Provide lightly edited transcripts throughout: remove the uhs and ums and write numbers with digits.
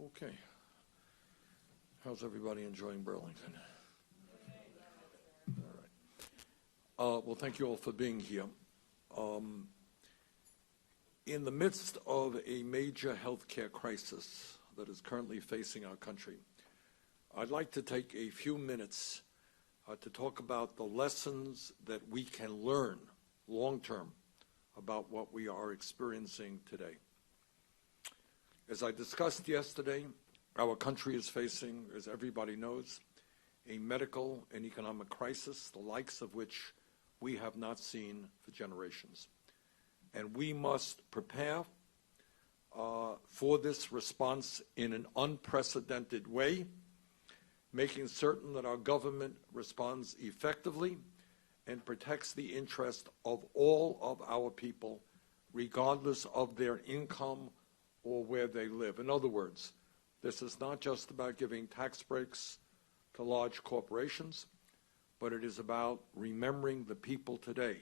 Okay. How's everybody enjoying Burlington? All right. Well, thank you all for being here. In the midst of a major healthcare crisis that is currently facing our country, I'd like to take a few minutes to talk about the lessons that we can learn long-term about what we are experiencing today. As I discussed yesterday, our country is facing, as everybody knows, a medical and economic crisis, the likes of which we have not seen for generations. And we must prepare for this response in an unprecedented way, making certain that our government responds effectively and protects the interest of all of our people, regardless of their income or where they live. In other words, this is not just about giving tax breaks to large corporations, but it is about remembering the people today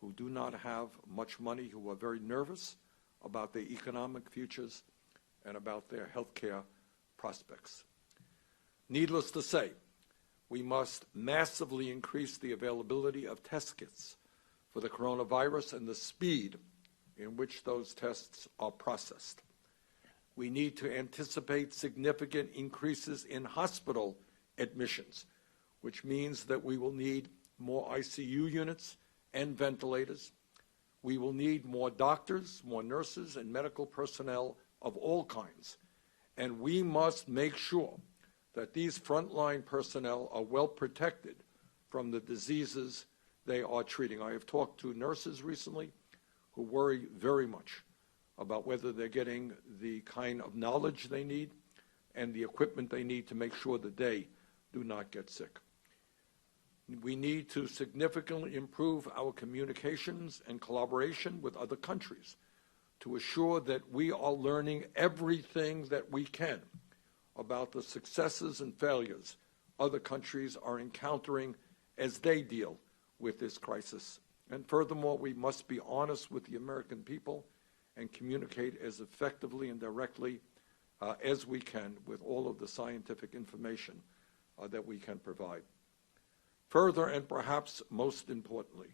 who do not have much money, who are very nervous about their economic futures and about their health care prospects. Needless to say, we must massively increase the availability of test kits for the coronavirus and the speed in which those tests are processed. We need to anticipate significant increases in hospital admissions, which means that we will need more ICU units and ventilators. We will need more doctors, more nurses, and medical personnel of all kinds. And we must make sure that these frontline personnel are well protected from the diseases they are treating. I have talked to nurses recently who worry very much about whether they're getting the kind of knowledge they need and the equipment they need to make sure that they do not get sick. We need to significantly improve our communications and collaboration with other countries to assure that we are learning everything that we can about the successes and failures other countries are encountering as they deal with this crisis. And furthermore, we must be honest with the American people and communicate as effectively and directly as we can with all of the scientific information that we can provide. Further, and perhaps most importantly,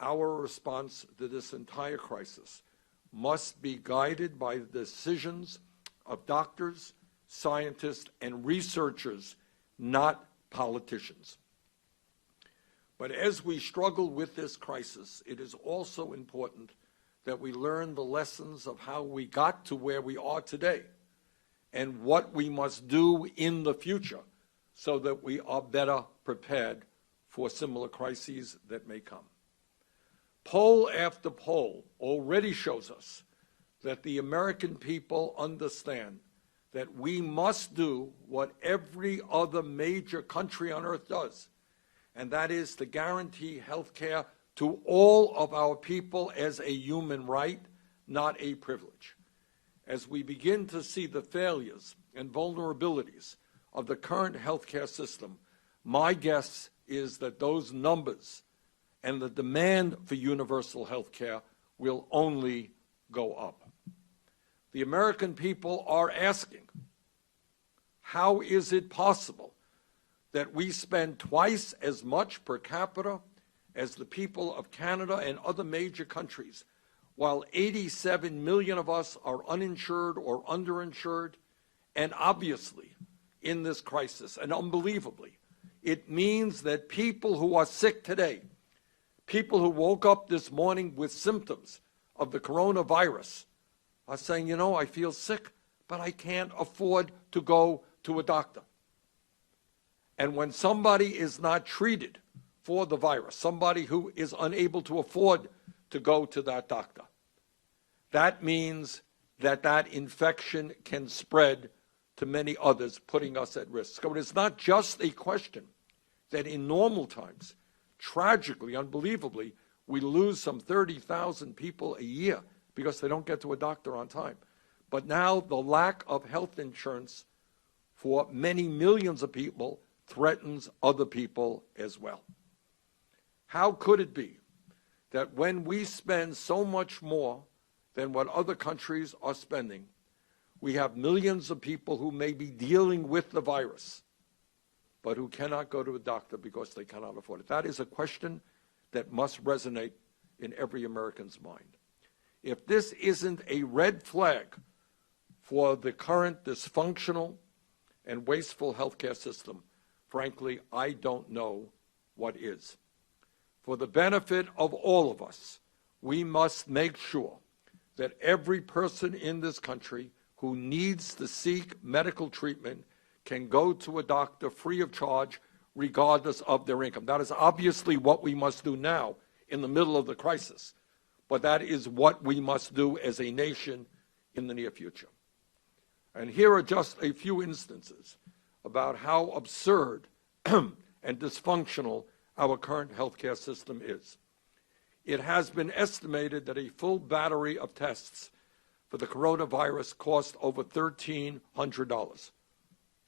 our response to this entire crisis must be guided by the decisions of doctors, scientists, and researchers, not politicians. But as we struggle with this crisis, it is also important that we learn the lessons of how we got to where we are today and what we must do in the future so that we are better prepared for similar crises that may come. Poll after poll already shows us that the American people understand that we must do what every other major country on earth does, and that is to guarantee health care to all of our people as a human right, not a privilege. As we begin to see the failures and vulnerabilities of the current healthcare system, my guess is that those numbers and the demand for universal health care will only go up. The American people are asking, how is it possible that we spend twice as much per capita as the people of Canada and other major countries, while 87 million of us are uninsured or underinsured? And obviously, in this crisis, and unbelievably, it means that people who are sick today, people who woke up this morning with symptoms of the coronavirus, are saying, you know, I feel sick, but I can't afford to go to a doctor. And when somebody is not treated for the virus, somebody who is unable to afford to go to that doctor, that means that that infection can spread to many others, putting us at risk. So it is not just a question that in normal times, tragically, unbelievably, we lose some 30,000 people a year because they don't get to a doctor on time. But now the lack of health insurance for many millions of people threatens other people as well. How could it be that when we spend so much more than what other countries are spending, We have millions of people who may be dealing with the virus, but who cannot go to a doctor because they cannot afford it. That is a question that must resonate in every American's mind. If this isn't a red flag for the current dysfunctional and wasteful healthcare system, frankly, I don't know what is. For the benefit of all of us, we must make sure that every person in this country who needs to seek medical treatment can go to a doctor free of charge, regardless of their income. That is obviously what we must do now in the middle of the crisis, but that is what we must do as a nation in the near future. And here are just a few instances about how absurd and dysfunctional our current healthcare system is. It has been estimated that a full battery of tests for the coronavirus cost over $1,300.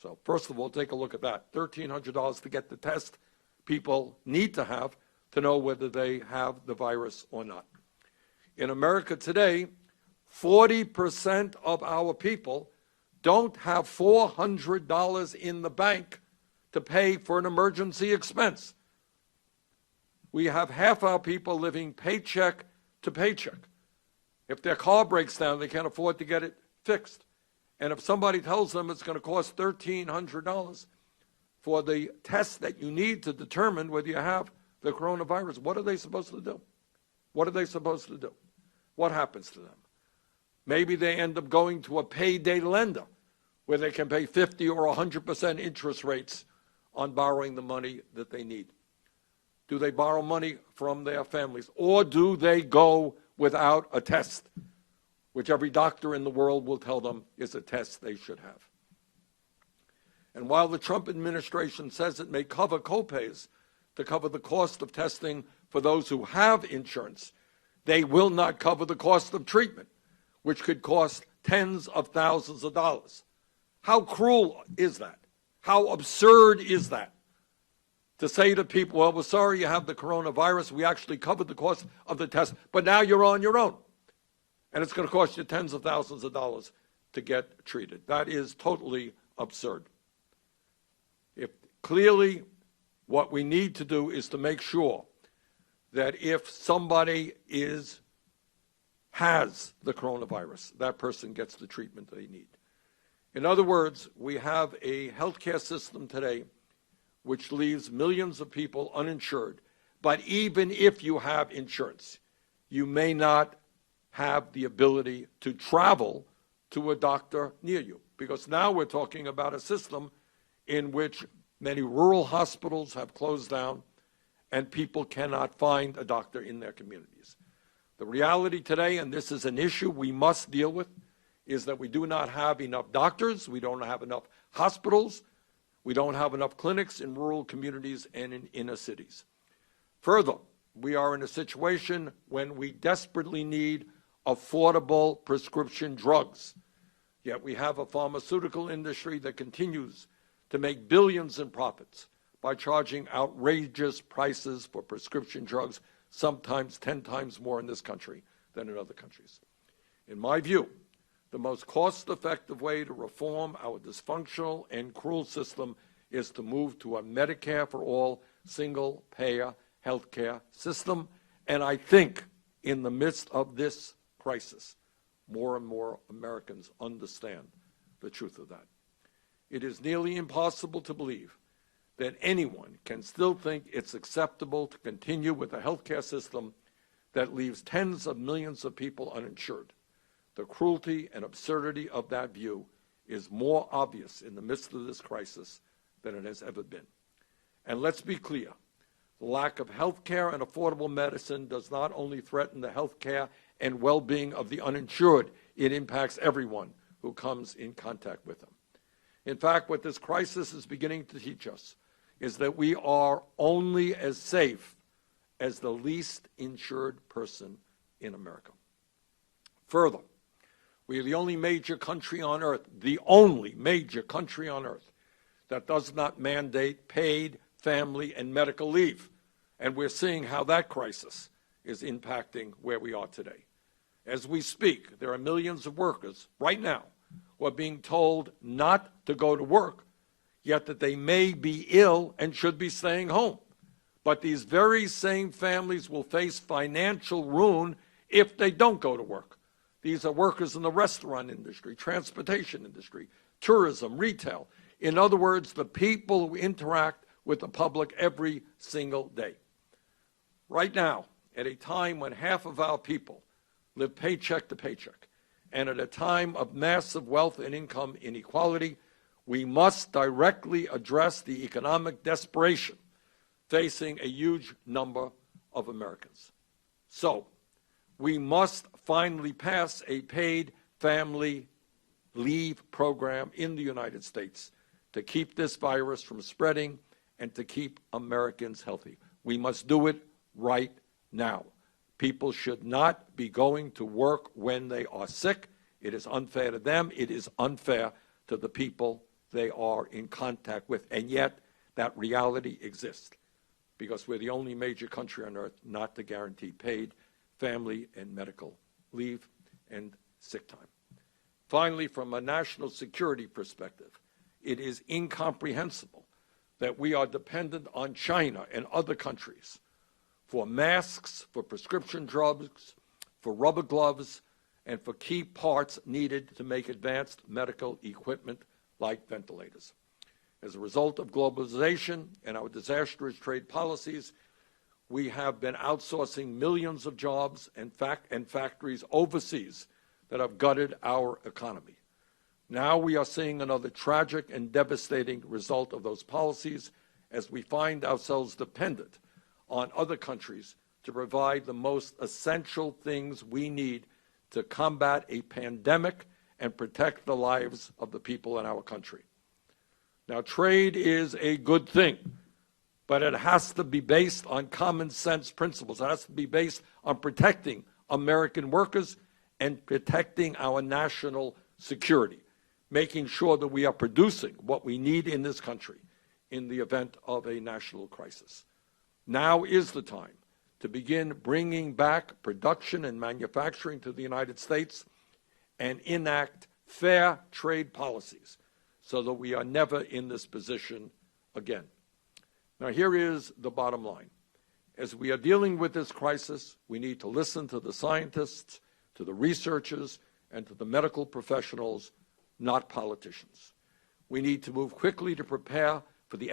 So first of all, take a look at that. $1,300 to get the test people need to have to know whether they have the virus or not. In America today, 40% of our people don't have $400 in the bank to pay for an emergency expense. We have half our people living paycheck to paycheck. If their car breaks down, they can't afford to get it fixed. And if somebody tells them it's going to cost $1,300 for the test that you need to determine whether you have the coronavirus, what are they supposed to do? What are they supposed to do? What happens to them? Maybe they end up going to a payday lender where they can pay 50 or 100% interest rates on borrowing the money that they need. Do they borrow money from their families? Or do they go without a test, which every doctor in the world will tell them is a test they should have? And while the Trump administration says it may cover copays to cover the cost of testing for those who have insurance, they will not cover the cost of treatment, which could cost tens of thousands of dollars. How cruel is that? How absurd is that? To say to people, well, we're sorry you have the coronavirus. We actually covered the cost of the test, but now you're on your own. And it's going to cost you tens of thousands of dollars to get treated. That is totally absurd. If clearly what we need to do is to make sure that if somebody has the coronavirus, that person gets the treatment they need. In other words, we have a healthcare system today which leaves millions of people uninsured. But even if you have insurance, you may not have the ability to travel to a doctor near you, because now we're talking about a system in which many rural hospitals have closed down and people cannot find a doctor in their communities. The reality today, and this is an issue we must deal with, is that we do not have enough doctors, we don't have enough hospitals, we don't have enough clinics in rural communities and in inner cities. Further, we are in a situation when we desperately need affordable prescription drugs. Yet we have a pharmaceutical industry that continues to make billions in profits by charging outrageous prices for prescription drugs, sometimes 10 times more in this country than in other countries. In my view, the most cost-effective way to reform our dysfunctional and cruel system is to move to a Medicare for all, single-payer healthcare system. And I think in the midst of this crisis, more and more Americans understand the truth of that. It is nearly impossible to believe that anyone can still think it's acceptable to continue with a healthcare system that leaves tens of millions of people uninsured. The cruelty and absurdity of that view is more obvious in the midst of this crisis than it has ever been. And let's be clear, the lack of health care and affordable medicine does not only threaten the health care and well-being of the uninsured, it impacts everyone who comes in contact with them. In fact, what this crisis is beginning to teach us is that we are only as safe as the least insured person in America. Further, we are the only major country on earth, that does not mandate paid family and medical leave. And we're seeing how that crisis is impacting where we are today. As we speak, there are millions of workers right now who are being told not to go to work, yet that they may be ill and should be staying home. But these very same families will face financial ruin if they don't go to work. These are workers in the restaurant industry, transportation industry, tourism, retail. In other words, the people who interact with the public every single day. Right now, at a time when half of our people live paycheck to paycheck, and at a time of massive wealth and income inequality, we must directly address the economic desperation facing a huge number of Americans. So, we must finally pass a paid family leave program in the United States to keep this virus from spreading and to keep Americans healthy. We must do it right now. People should not be going to work when they are sick. It is unfair to them. It is unfair to the people they are in contact with. And yet, that reality exists because we're the only major country on earth not to guarantee paid family and medical leave and sick time. Finally, from a national security perspective, it is incomprehensible that we are dependent on China and other countries for masks, for prescription drugs, for rubber gloves, and for key parts needed to make advanced medical equipment like ventilators. As a result of globalization and our disastrous trade policies, we have been outsourcing millions of jobs and factories overseas that have gutted our economy. Now we are seeing another tragic and devastating result of those policies as we find ourselves dependent on other countries to provide the most essential things we need to combat a pandemic and protect the lives of the people in our country. Now, trade is a good thing, but it has to be based on common sense principles. It has to be based on protecting American workers and protecting our national security, making sure that we are producing what we need in this country in the event of a national crisis. Now is the time to begin bringing back production and manufacturing to the United States and enact fair trade policies so that we are never in this position again. Now, here is the bottom line. As we are dealing with this crisis, we need to listen to the scientists, to the researchers, and to the medical professionals, not politicians. We need to move quickly to prepare for the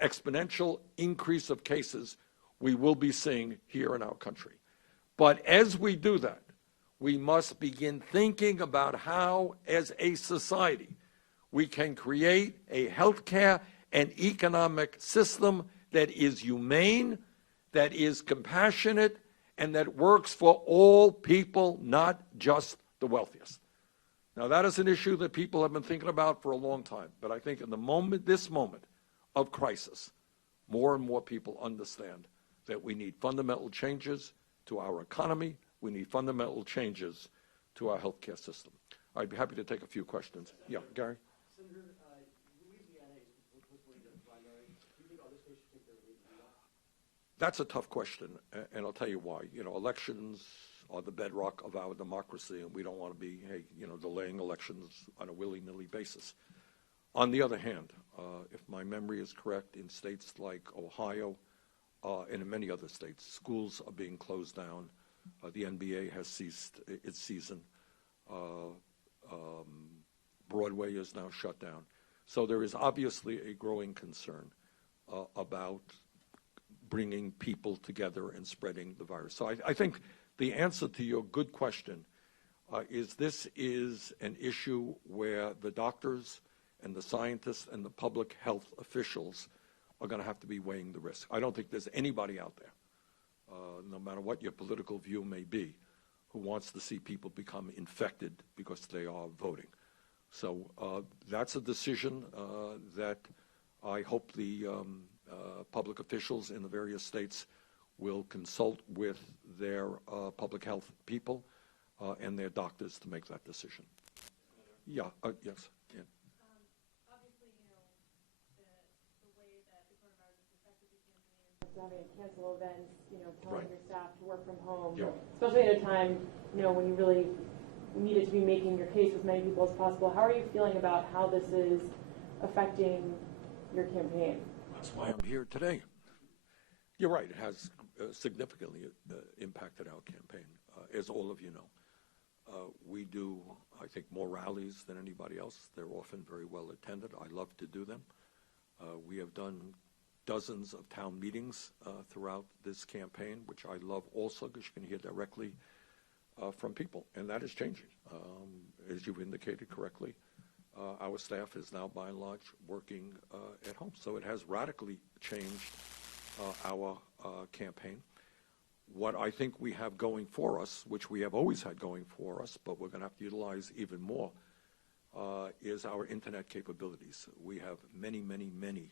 exponential increase of cases we will be seeing here in our country. But as we do that, we must begin thinking about how, as a society, we can create a healthcare and economic system that is humane, that is compassionate, and that works for all people, not just the wealthiest. Now, that is an issue that people have been thinking about for a long time, but I think in this moment of crisis, more and more people understand that we need fundamental changes to our economy, we need fundamental changes to our healthcare system. I'd be happy to take a few questions. Yeah, Gary? Senator, Louisiana was one of the primary. Do you think other states should take their lead in that? That's a tough question, and I'll tell you why. You know, elections are the bedrock of our democracy, and we don't want to be, delaying elections on a willy-nilly basis. On the other hand, if my memory is correct, in states like Ohio and in many other states, schools are being closed down. The NBA has ceased its season. Broadway is now shut down. So there is obviously a growing concern about bringing people together and spreading the virus. So I think the answer to your good question is this is an issue where the doctors and the scientists and the public health officials are going to have to be weighing the risk. I don't think there's anybody out there, no matter what your political view may be, who wants to see people become infected because they are voting. So that's a decision that I hope the public officials in the various states will consult with their public health people and their doctors to make that decision. Yeah, yes. Yeah. Obviously, the way that the coronavirus has affected the campaign, having to cancel events, telling your staff to work from home, especially at a time, when you really needed to be making your case with many people as possible. How are you feeling about how this is affecting your campaign? That's why I'm here today. You're right, it has significantly impacted our campaign, as all of you know. We do, I think, more rallies than anybody else. They're often very well attended. I love to do them. We have done dozens of town meetings throughout this campaign, which I love also because you can hear directly from people, and that is changing. As you've indicated correctly, our staff is now, by and large, working at home. So it has radically changed our campaign. What I think we have going for us, which we have always had going for us, but we're going to have to utilize even more, is our internet capabilities. We have many, many, many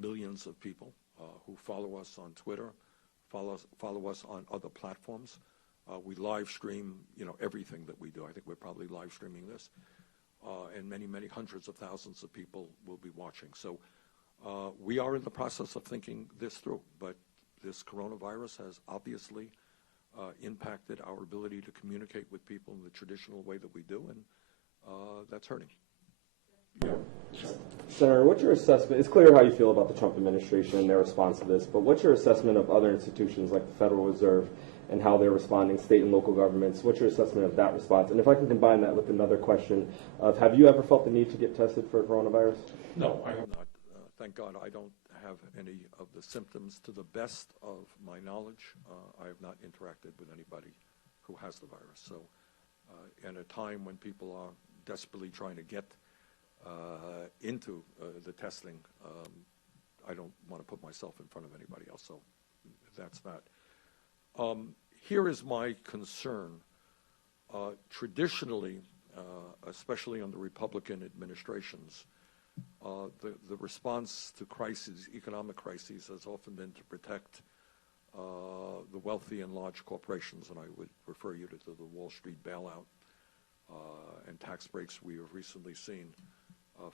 millions of people who follow us on Twitter, follow us on other platforms. We live stream, everything that we do. I think we're probably live streaming this, and many, many hundreds of thousands of people will be watching. So we are in the process of thinking this through, but this coronavirus has obviously impacted our ability to communicate with people in the traditional way that we do, and that's hurting. Yeah. Senator, what's your assessment? It's clear how you feel about the Trump administration and their response to this, but what's your assessment of other institutions like the Federal Reserve and how they're responding, state and local governments? What's your assessment of that response? And if I can combine that with another question of, have you ever felt the need to get tested for coronavirus? No, I have not. Thank God I don't have any of the symptoms. To the best of my knowledge, I have not interacted with anybody who has the virus. So in a time when people are desperately trying to get into the testing, I don't want to put myself in front of anybody else. So that's that. Here is my concern. Traditionally, especially under Republican administrations, the response to crises, economic crises, has often been to protect the wealthy and large corporations, and I would refer you to the Wall Street bailout and tax breaks we have recently seen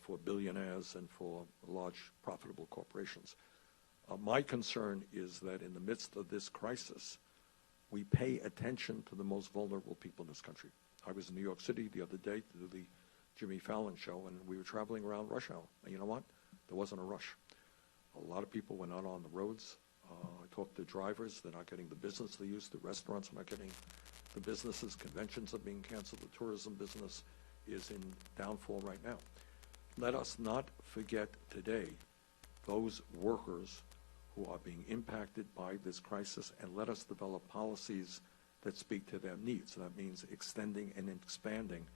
for billionaires and for large profitable corporations. My concern is that in the midst of this crisis, we pay attention to the most vulnerable people in this country. I was in New York City the other day to do the Jimmy Fallon show, and we were traveling around rush hour. And you know what? There wasn't a rush. A lot of people were not on the roads. I talked to drivers. They're not getting the business they used to. Restaurants are not getting the businesses. Conventions are being canceled. The tourism business is in downfall right now. Let us not forget today those workers who are being impacted by this crisis, and let us develop policies that speak to their needs. So that means extending and expanding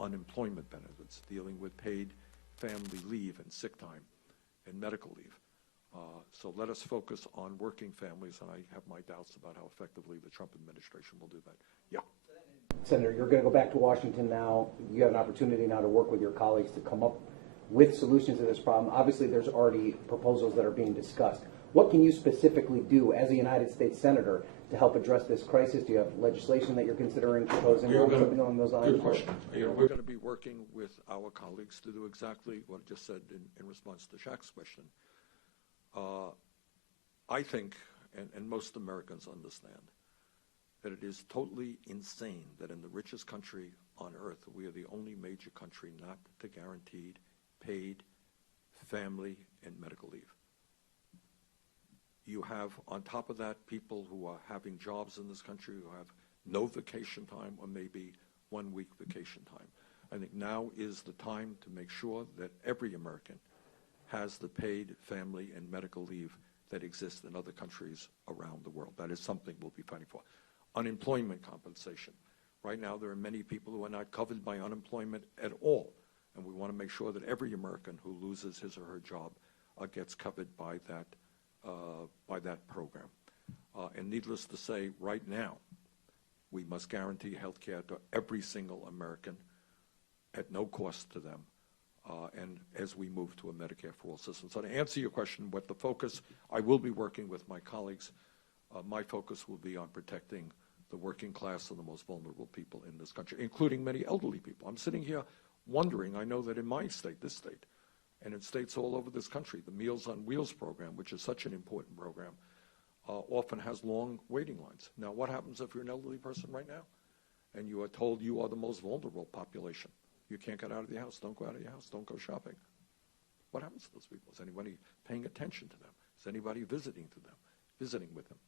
unemployment benefits, dealing with paid family leave and sick time and medical leave. So let us focus on working families, and I have my doubts about how effectively the Trump administration will do that. Yeah. Senator, you're going to go back to Washington now. You have an opportunity now to work with your colleagues to come up with solutions to this problem. Obviously, there's already proposals that are being discussed. What can you specifically do as a United States Senator to help address this crisis? Do you have legislation that you're considering proposing or something along those lines? Good question. We're going to be working with our colleagues to do exactly what I just said in response to Shaq's question. I think, and most Americans understand, that it is totally insane that in the richest country on earth, we are the only major country not to guaranteed paid family and medical leave. You have, on top of that, people who are having jobs in this country who have no vacation time or maybe 1 week vacation time. I think now is the time to make sure that every American has the paid family and medical leave that exists in other countries around the world. That is something we'll be fighting for. Unemployment compensation. Right now, there are many people who are not covered by unemployment at all, and we want to make sure that every American who loses his or her job gets covered by that program. And needless to say, right now, we must guarantee health care to every single American at no cost to them, and as we move to a Medicare for all system. So to answer your question, what the focus, I will be working with my colleagues. My focus will be on protecting the working class and the most vulnerable people in this country, including many elderly people. I'm sitting here wondering, I know that in my state, this state, and in states all over this country, the Meals on Wheels program, which is such an important program, often has long waiting lines. Now, what happens if you're an elderly person right now and you are told you are the most vulnerable population. You can't get out of your house. Don't go out of your house. Don't go shopping. What happens to those people? Is anybody paying attention to them? Is anybody visiting with them?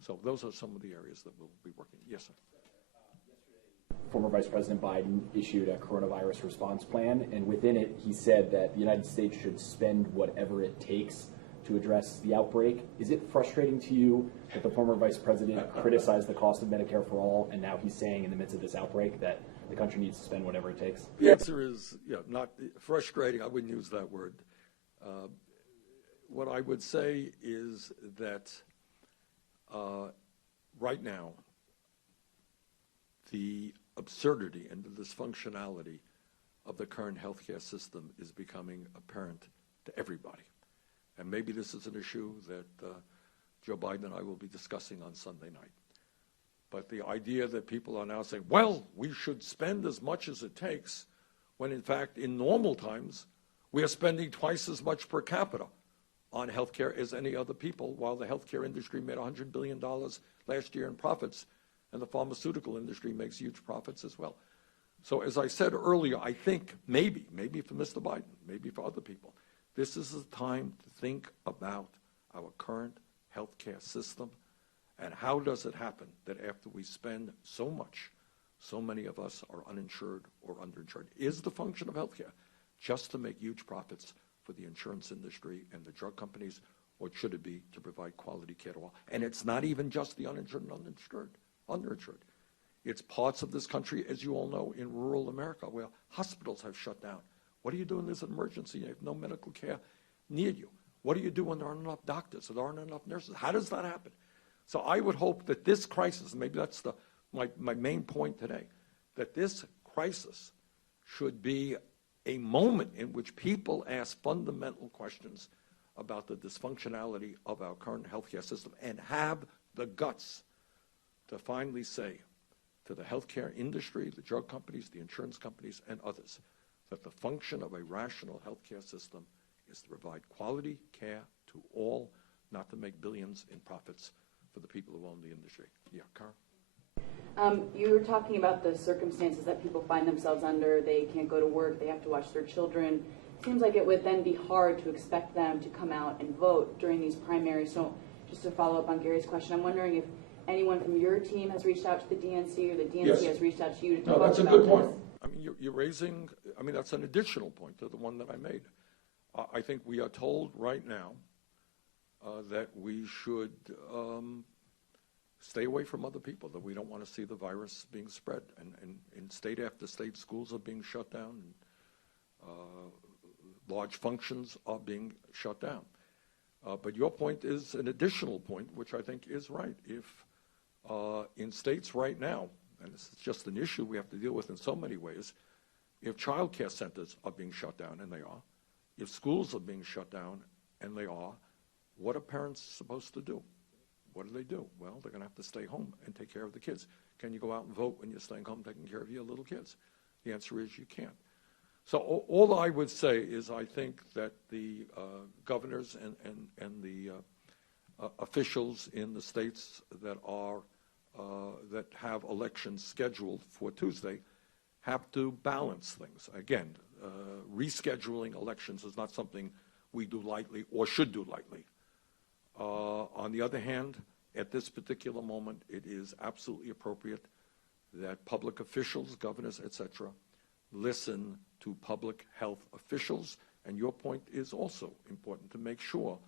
So those are some of the areas that we'll be working. Yes, sir. Former Vice President Biden issued a coronavirus response plan, and within it, he said that the United States should spend whatever it takes to address the outbreak. Is it frustrating to you that the former Vice President criticized the cost of Medicare for all, and now he's saying in the midst of this outbreak that the country needs to spend whatever it takes? The answer is, not frustrating. I wouldn't use that word. What I would say is that right now, the absurdity and the dysfunctionality of the current healthcare system is becoming apparent to everybody. And maybe this is an issue that Joe Biden and I will be discussing on Sunday night. But the idea that people are now saying, well, we should spend as much as it takes, when in fact, in normal times, we are spending twice as much per capita on healthcare as any other people, while the healthcare industry made $100 billion last year in profits, and the pharmaceutical industry makes huge profits as well. So as I said earlier, I think maybe for Mr. Biden, maybe for other people, this is the time to think about our current healthcare system and how does it happen that after we spend so much, so many of us are uninsured or underinsured. Is the function of healthcare just to make huge profits for the insurance industry and the drug companies, or should it be to provide quality care to all? And it's not even just the uninsured and underinsured. It's parts of this country, as you all know, in rural America, where hospitals have shut down. What do you do when there's an emergency and you have no medical care near you? What do you do when there aren't enough doctors, or there aren't enough nurses? How does that happen? So I would hope that this crisis, and maybe that's my main point today, that this crisis should be a moment in which people ask fundamental questions about the dysfunctionality of our current healthcare system and have the guts to finally say to the healthcare industry, the drug companies, the insurance companies, and others, that the function of a rational healthcare system is to provide quality care to all, not to make billions in profits for the people who own the industry. Yeah, Carl? You were talking about the circumstances that people find themselves under. They can't go to work. They have to watch their children. It seems like it would then be hard to expect them to come out and vote during these primaries. So just to follow up on Gary's question, I'm wondering if anyone from your team has reached out to the DNC, or the DNC has reached out to you to talk about this. No, that's a good point. I mean, you're raising, that's an additional point to the one that I made. I think we are told right now that we should stay away from other people, that we don't want to see the virus being spread. And in state after state, schools are being shut down, and large functions are being shut down. But your point is an additional point, which I think is right. If in states right now, and this is just an issue we have to deal with in so many ways, if child care centers are being shut down, and they are, if schools are being shut down, and they are, what are parents supposed to do? What do? Well, they're going to have to stay home and take care of the kids. Can you go out and vote when you're staying home taking care of your little kids? The answer is you can't. So all I would say is I think that the governors and the officials in the states that have elections scheduled for Tuesday have to balance things. Again, rescheduling elections is not something we do lightly or should do lightly. On the other hand, at this particular moment, it is absolutely appropriate that public officials, governors, etc., listen to public health officials. And your point is also important, to make sure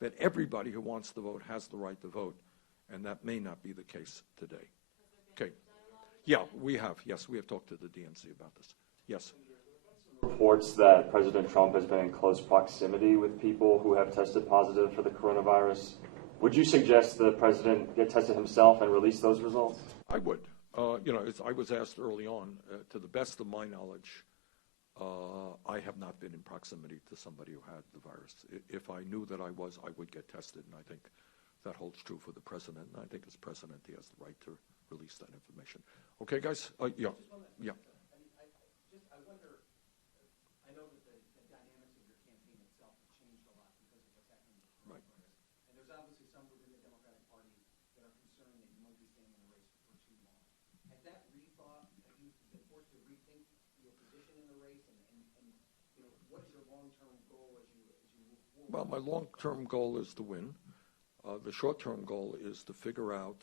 that everybody who wants to vote has the right to vote, and that may not be the case today. Okay. Yeah, we have. Yes, we have talked to the DNC about this. Yes. Reports that President Trump has been in close proximity with people who have tested positive for the coronavirus. Would you suggest the president get tested himself and release those results? I would. I was asked early on, to the best of my knowledge, I have not been in proximity to somebody who had the virus. If I knew that I was, I would get tested, and I think that holds true for the president. And I think as president, he has the right to release that information. Okay, guys? Yeah. Yeah. I wonder, I know that the dynamics of your campaign itself have changed a lot because of what's happening with the coronavirus. And there's obviously some within the Democratic Party that are concerned that you might be staying in the race for too long. Has that rethought what is your long-term goal as you move forward? Well, my long-term goal is to win. The short-term goal is to figure out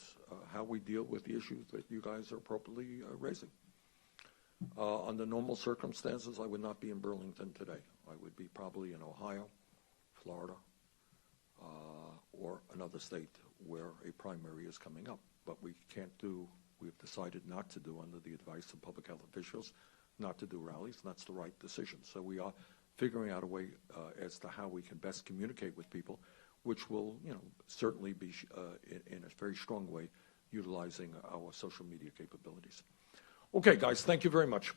how we deal with the issues that you guys are appropriately raising. Under normal circumstances, I would not be in Burlington today. I would be probably in Ohio, Florida, or another state where a primary is coming up. But we've decided not to do, under the advice of public health officials, not to do rallies, and that's the right decision. So we are figuring out a way as to how we can best communicate with people, which will, certainly be in a very strong way utilizing our social media capabilities. Okay, guys, thank you very much.